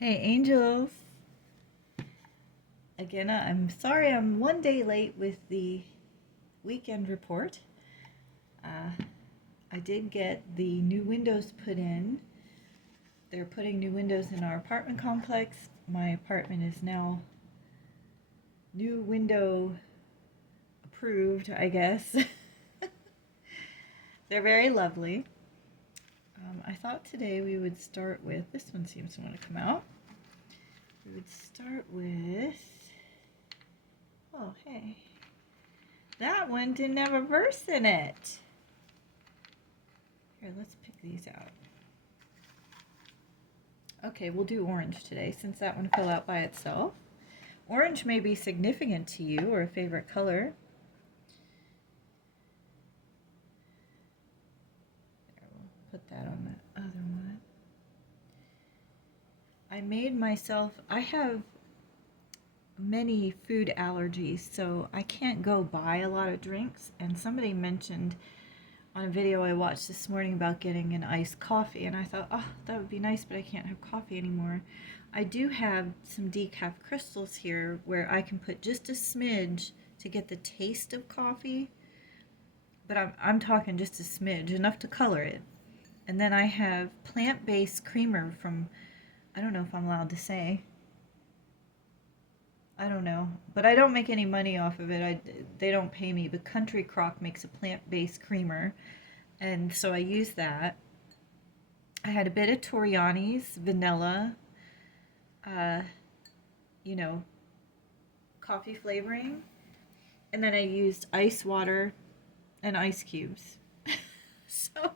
Hey, angels. Again, I'm sorry I'm one day late with the weekend report. Uh, I did get the new windows put in. They're putting new windows in our apartment complex. My apartment is now new window approved, I guess. They're very lovely. I thought today we would start with this one, seems to want to come out. We would start with, oh, hey. That one didn't have a verse in it. Here, let's pick these out. Okay, we'll do orange today since that one fell out by itself. Orange may be significant to you or a favorite color. There, we'll put that on the other one. I have many food allergies, so I can't go buy a lot of drinks. And somebody mentioned on a video I watched this morning about getting an iced coffee, and I thought, oh, that would be nice, but I can't have coffee anymore. I do have some decaf crystals here where I can put just a smidge to get the taste of coffee, but I'm talking just a smidge, enough to color it. And then I have plant-based creamer from, I don't know if I'm allowed to say. I don't know, but I don't make any money off of it. They don't pay me, but Country Crock makes a plant-based creamer, and so I use that. I had a bit of Torriani's vanilla, uh, you know, coffee flavoring, and then I used ice water and ice cubes. So,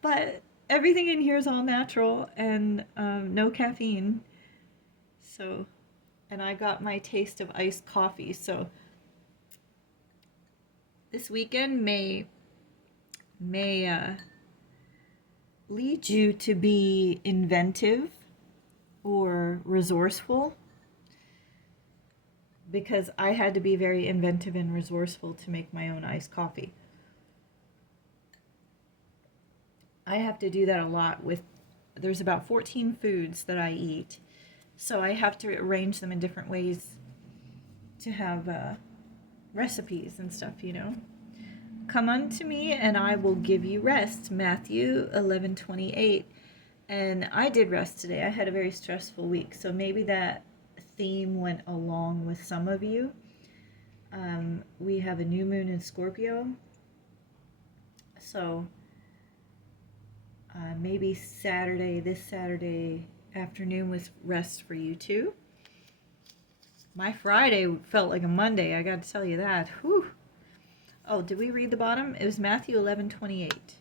but everything in here is all natural and no caffeine. So, and I got my taste of iced coffee. So, this weekend may lead you to be inventive or resourceful, because I had to be very inventive and resourceful to make my own iced coffee. I have to do that a lot with, there's about 14 foods that I eat, so I have to arrange them in different ways to have recipes and stuff. Come unto me and I will give you rest, Matthew 11:28. And I did rest today. I had a very stressful week, so maybe that theme went along with some of you. We have a new moon in Scorpio, so maybe this Saturday afternoon was rest for you too. My Friday felt like a Monday, I got to tell you that. Whew. Oh, did we read the bottom? It was Matthew 11:28.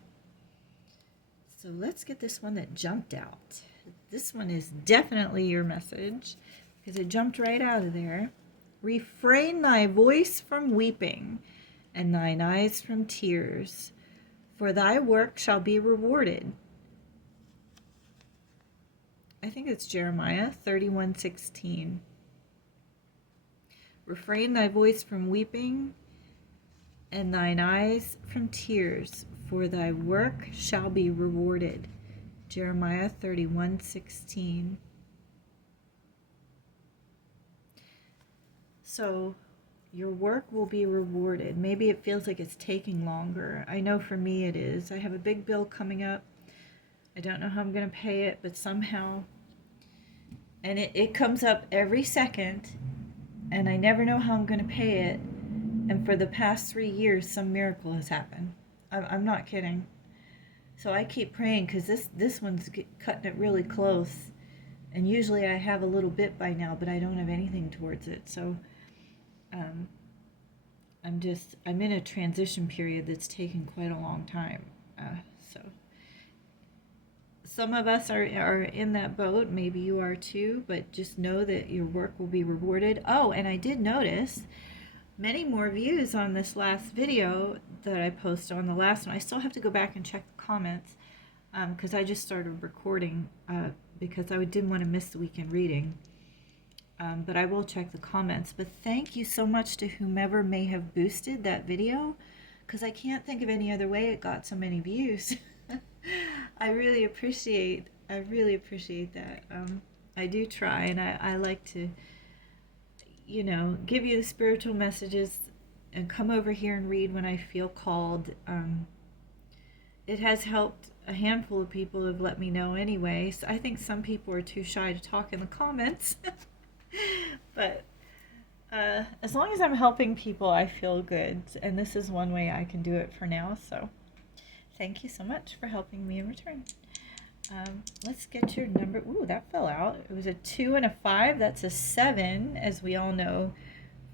So let's get this one that jumped out. This one is definitely your message because it jumped right out of there. Refrain thy voice from weeping and thine eyes from tears, for thy work shall be rewarded. I think it's Jeremiah 31:16. Refrain thy voice from weeping and thine eyes from tears, for thy work shall be rewarded. Jeremiah 31:16. So your work will be rewarded. Maybe it feels like it's taking longer. I know for me it is. I have a big bill coming up. I don't know how I'm going to pay it, but somehow, and it comes up every second, and I never know how I'm going to pay it. And for the past 3 years, some miracle has happened. I'm not kidding. So I keep praying because this one's cutting it really close. And usually I have a little bit by now, but I don't have anything towards it. So I'm in a transition period that's taken quite a long time. So some of us are in that boat. Maybe you are too, but just know that your work will be rewarded. Oh, and I did notice many more views on this last video that I posted on the last one. I still have to go back and check the comments because I just started recording because I didn't want to miss the weekend reading. But I will check the comments. But thank you so much to whomever may have boosted that video, because I can't think of any other way it got so many views. I really appreciate I really appreciate that. I do try, and I like to, give you the spiritual messages and come over here and read when I feel called. It has helped a handful of people have let me know anyway. So I think some people are too shy to talk in the comments. But as long as I'm helping people, I feel good. And this is one way I can do it for now. So thank you so much for helping me in return. Let's get your number. Ooh, that fell out. It was a 2 and a 5. That's a 7, as we all know,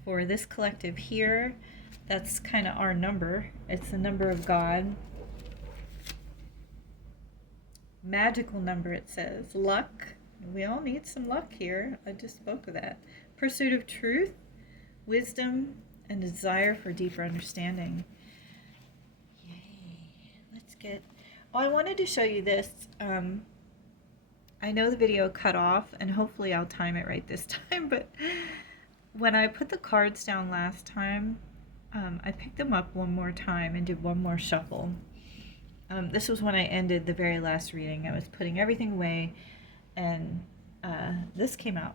for this collective here. That's kind of our number. It's the number of God. Magical number, it says. Luck. We all need some luck here. I just spoke of that. Pursuit of truth, wisdom, and desire for deeper understanding. Yay. Let's get... Oh, I wanted to show you this. I know the video cut off, and hopefully I'll time it right this time, but when I put the cards down last time, I picked them up one more time and did one more shuffle. This was when I ended the very last reading. I was putting everything away, and this came out.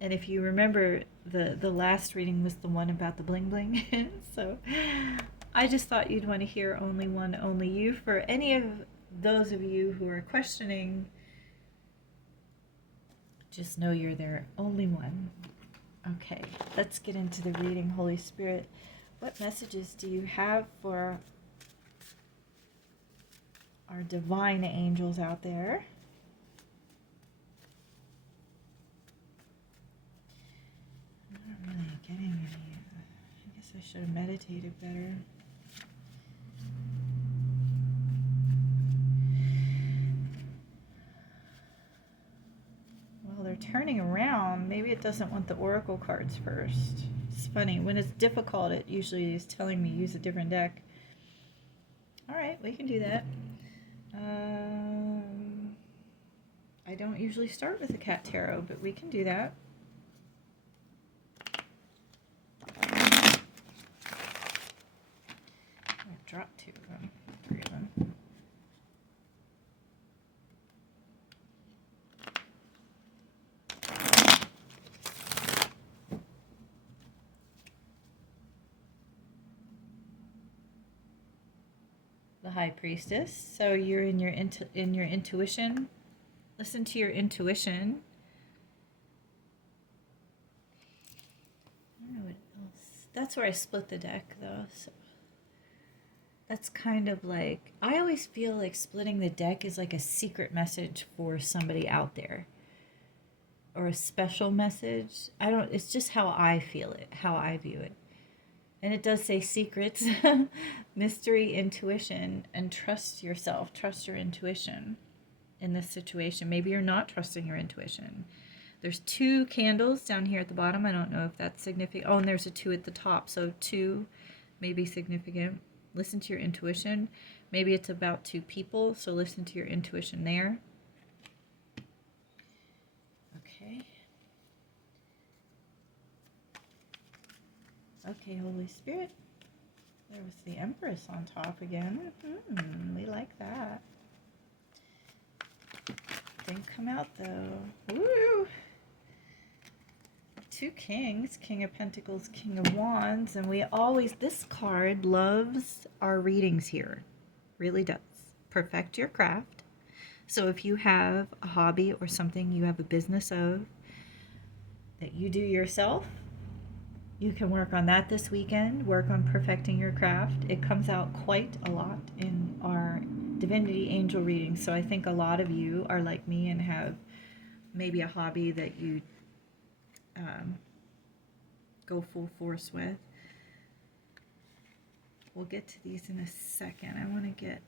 And if you remember, the last reading was the one about the bling bling. So I just thought you'd want to hear Only One, Only You. For any of those of you who are questioning, just know you're there. Only one. Okay, let's get into the reading. Holy Spirit, what messages do you have for our divine angels out there? I'm not really getting any. I guess I should have meditated better. Well, they're turning around. Maybe it doesn't want the oracle cards first. It's funny. When it's difficult, it usually is telling me use a different deck. All right, we can do that. I don't usually start with a cat tarot, but we can do that. I'll drop 2 of them, 3 of them. The High Priestess. So you're in your intuition. Listen to your intuition. I don't know what else. That's where I split the deck, though. So that's kind of like, I always feel like splitting the deck is like a secret message for somebody out there, or a special message. It's just how I feel it, how I view it. And it does say secrets, mystery, intuition, and trust yourself, trust your intuition in this situation. Maybe you're not trusting your intuition. There's 2 candles down here at the bottom. I don't know if that's significant. Oh, and there's a 2 at the top. So 2 may be significant. Listen to your intuition. Maybe it's about 2 people, so listen to your intuition there. Okay. Okay, Holy Spirit. There was the Empress on top again. We like that. Didn't come out though. Woo! 2 kings, King of Pentacles, King of Wands, and this card loves our readings here. Really does. Perfect your craft. So if you have a hobby or something you have a business of that you do yourself, you can work on that this weekend, work on perfecting your craft. It comes out quite a lot in our Divinity Angel reading. So I think a lot of you are like me and have maybe a hobby that you go full force with. We'll get to these in a second. I want to get...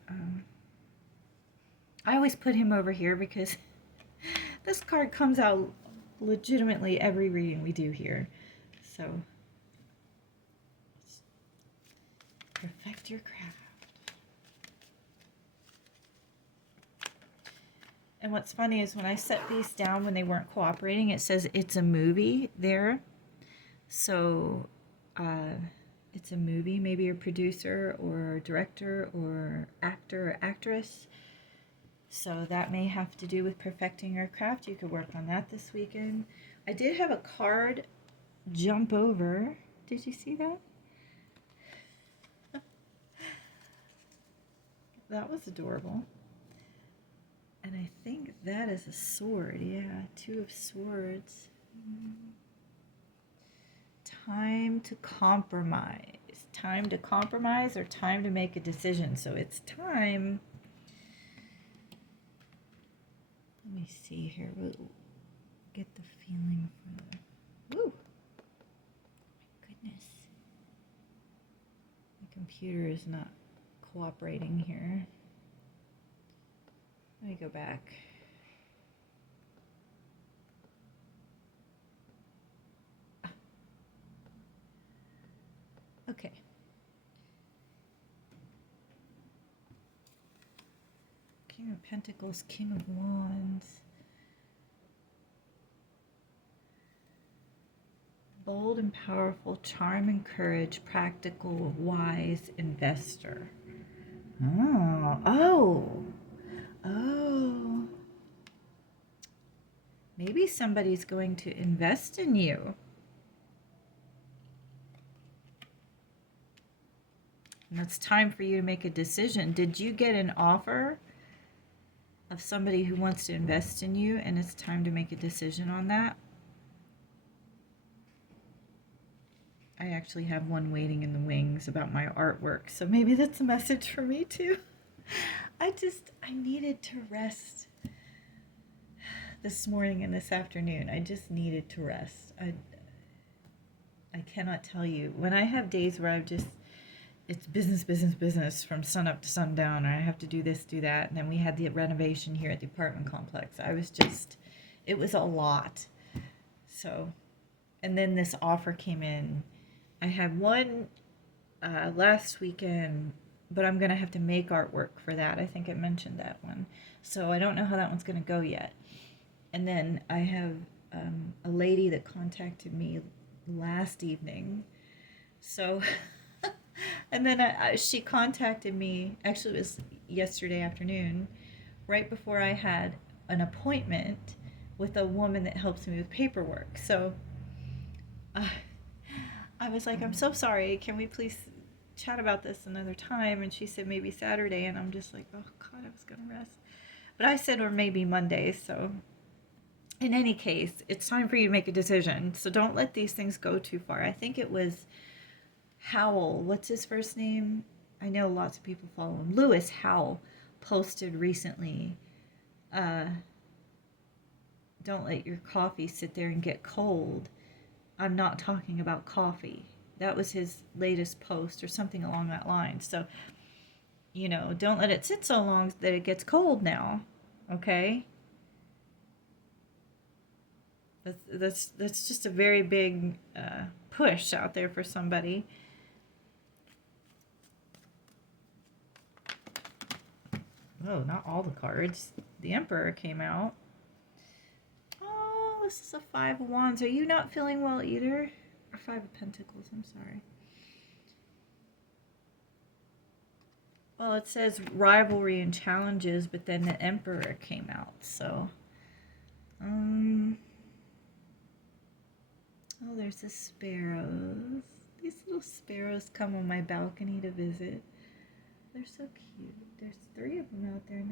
I always put him over here because this card comes out legitimately every reading we do here. So... perfect your craft. And what's funny is when I set these down when they weren't cooperating, it says it's a movie there. So it's a movie, maybe a producer or director or actor or actress. So that may have to do with perfecting your craft. You could work on that this weekend. I did have a card jump over. Did you see that? That was adorable. And I think that is a sword. Yeah, 2 of Swords. Time to compromise. Time to compromise or time to make a decision. So it's time. Let me see here. We'll get the feeling from the... Woo! My goodness. My computer is not cooperating here. Let me go back. Okay. King of Pentacles, King of Wands. Bold and powerful, charm and courage, practical, wise investor. Oh. Maybe somebody's going to invest in you. And it's time for you to make a decision. Did you get an offer of somebody who wants to invest in you and it's time to make a decision on that? I actually have one waiting in the wings about my artwork, so maybe that's a message for me too. I needed to rest this morning and this afternoon. I just needed to rest. I cannot tell you. When I have days where it's business from sun up to sundown, or I have to do this, do that, and then we had the renovation here at the apartment complex. It was a lot. So, and then this offer came in. I had one last weekend, but I'm going to have to make artwork for that. I think I mentioned that one. So I don't know how that one's going to go yet. And then I have a lady that contacted me last evening. So, and then she contacted me, actually it was yesterday afternoon, right before I had an appointment with a woman that helps me with paperwork. So I was like, I'm so sorry. Can we please chat about this another time? And she said maybe Saturday. And I'm just like, oh, God, I was going to rest. But I said, or maybe Monday. So in any case, it's time for you to make a decision. So don't let these things go too far. I think it was Howell. What's his first name? I know lots of people follow him. Lewis Howell posted recently, don't let your coffee sit there and get cold. I'm not talking about coffee. That was his latest post or something along that line. So, don't let it sit so long that it gets cold now. Okay? That's just a very big push out there for somebody. Oh, not all the cards. The Emperor came out. Oh, this is a 5 of Wands. Are you not feeling well either? Or 5 of Pentacles, I'm sorry. Well, it says rivalry and challenges, but then the Emperor came out, so... Oh, there's the sparrows. These little sparrows come on my balcony to visit. They're so cute. There's 3 of them out there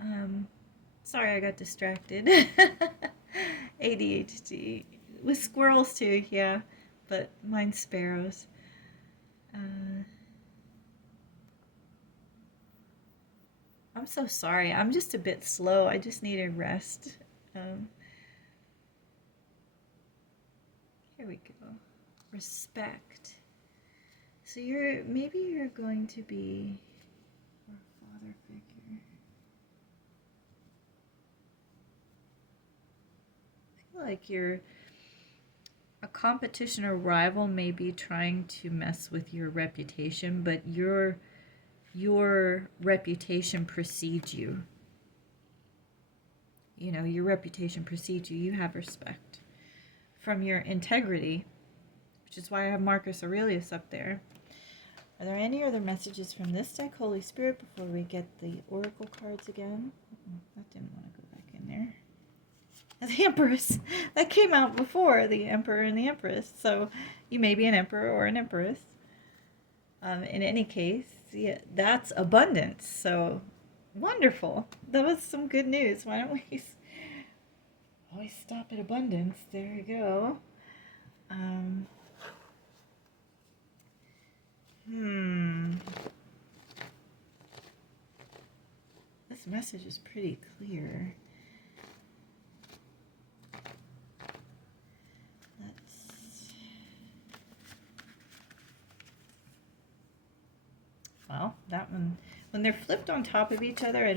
now. Sorry I got distracted. ADHD. With squirrels too, yeah. But mine's sparrows. I'm so sorry. I'm just a bit slow. I just need a rest. Here we go. Respect. So maybe you're going to be a father figure. I feel like a competition or rival may be trying to mess with your reputation, but your reputation precedes you. Your reputation precedes you. You have respect from your integrity, which is why I have Marcus Aurelius up there. Are there any other messages from this deck, Holy Spirit, before we get the oracle cards again? That didn't want to go back in there. The Empress. That came out before the Emperor and the Empress. So you may be an Emperor or an Empress. In any case, yeah, that's abundance. So wonderful. That was some good news. Why don't we always stop at abundance? There you go. This message is pretty clear. Well, that one, when they're flipped on top of each other,